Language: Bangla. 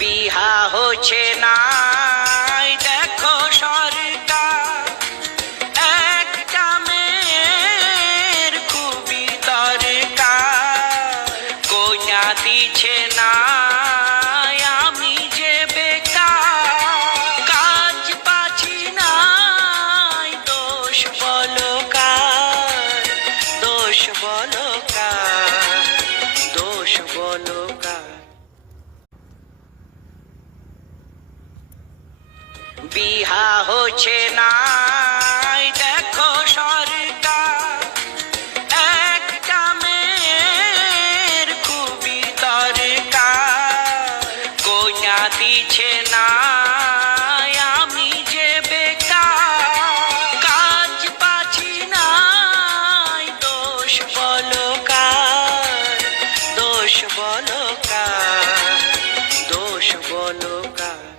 বিহা হচ্ছে না দেখো সরকার, একটা মেয়ের খুবই দরকার, কন্যা দিচ্ছে না আমি যে বেকার, কাজ পাচ্ছি না দোষ বলো কার, দোষ বলো কার, দোষ বলো কার। বিহা হচ্ছে না দেখো সরকার, একটা মেয়ের খুবই দরকার, কন্যা দিচ্ছে না আমি যে বেকার, কাজ পাচ্ছি না দোষ বলো কার, দোষ বলো কার, দোষ বলো কার।